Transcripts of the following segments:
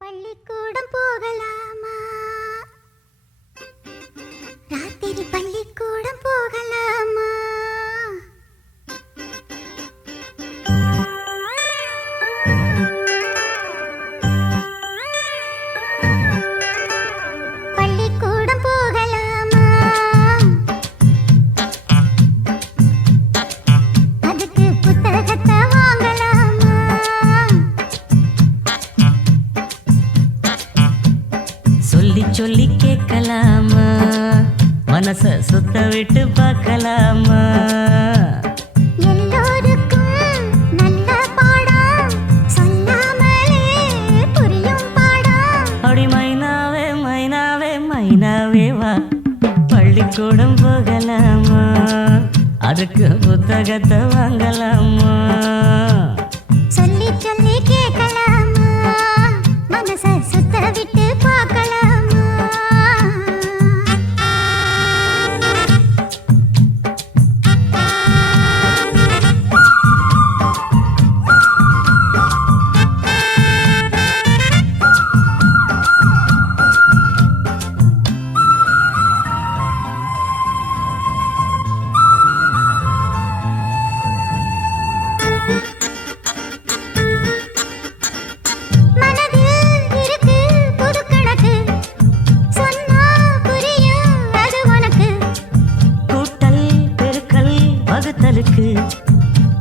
பள்ளிக்கூடம் போகலாமா? ராத்திரி பள்ளிக்கூடம் போகலாமா? பள்ளிக்கூடம் போகலாமா? அதுக்கு புத்தகத்தை வாங்கலாமா? சொல்லி சொல்லி கேட்கலாமா? மனச சுத்த விட்டு பார்க்கலாமா? எல்லோருக்கும் நல்ல பாடம் சொல்லாமலே புரியும் பாடம். அப்படி மைனாவே மைனாவே மைனாவே வா, பள்ளிக்கூடம் போகலாமா? அதுக்கு புத்தகத்தை வாங்கலாமா? சொல்லி சொல்லி கேட்கலாமா? மனச சுத்த விட்டு பார்க்கலாமா? மனதில் இருக்கு புது கணக்கு, சொன்னா புரியும் அது உனக்கு. கூட்டல் பெருக்கல் வகுத்தலுக்கு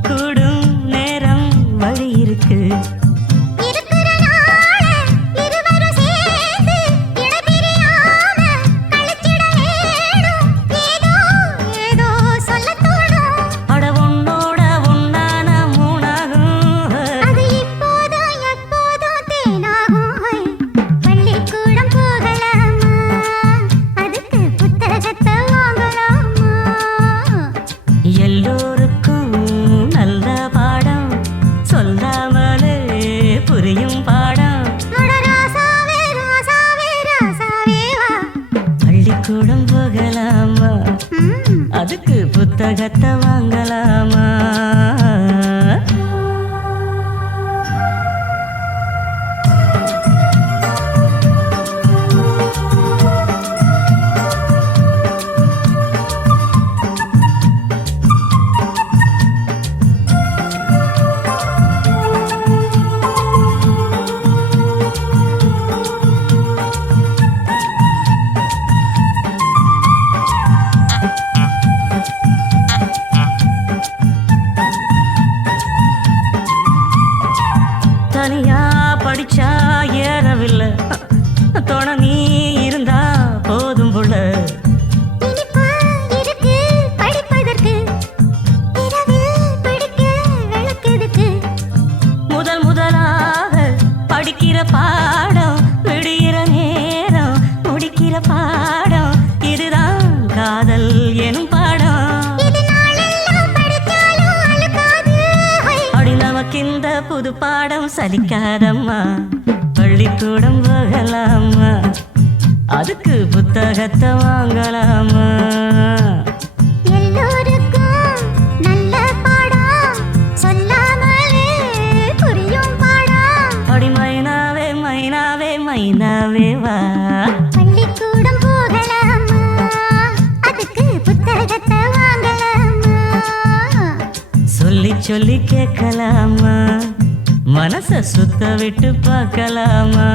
கூடும் நேரம் வழி இருக்கு. இருக்கிற நாள இருவரும் சேர்ந்து இடைபிரியாம கழிச்சிட வேணும். ஏதோ ஏதோ சொல்லத் தோணும். அட உன்னோட உன்னான மூணாகும். அது இப்போதும் எப்போதும் தேனாகும். பள்ளிக்கூடம் போகலாமா? அதுக்கு புத்தகத்தை வாங்கலாமா? எல்லோருக்கும் நல்ல பாடம் சொல்லாமலே புரியும் பாடம். அட ராசாவே ராசாவே ராசாவே வா. பள்ளிக்கூடம் போகலாமா? ம். அதுக்கு புத்தகத்தை வாங்கலாமா? தனியா படிச்சா ஏறவில்லை, துணை நீ இருந்தா போதும் புள்ள. இனிப்பா இருக்கு படிப்பதற்கு, இரவில் பிடிக்க விளக்குதுக்கு. முதல் முதலாக படிக்கிற பாடம் விடுகிற நேரம் முடிக்கிற பாடம். இதுதான் காதல் எனும் பாடம். இது நாளெல்லாம் படிச்சாலும் அழுக்காது. அப்படி நமக்கு இந்த புது பாடம் சலிக்காதம்மா? பள்ளிக்கூடம் போகலாமா? அதுக்கு புத்தகத்தை வாங்கலாமா? எல்லோருக்கும் நல்ல பாடம் சொல்லாமலே புரியும் பாடம். அப்படி மைனாவே மைனாவே மைனாவே வா, பள்ளிக்கூடம் போகலாமா? அதுக்கு புத்தகத்தை வாங்கலாமா? சொல்லி சொல்லி கேட்கலாமா? மனச சுத்த விட்டு பார்க்கலாமா?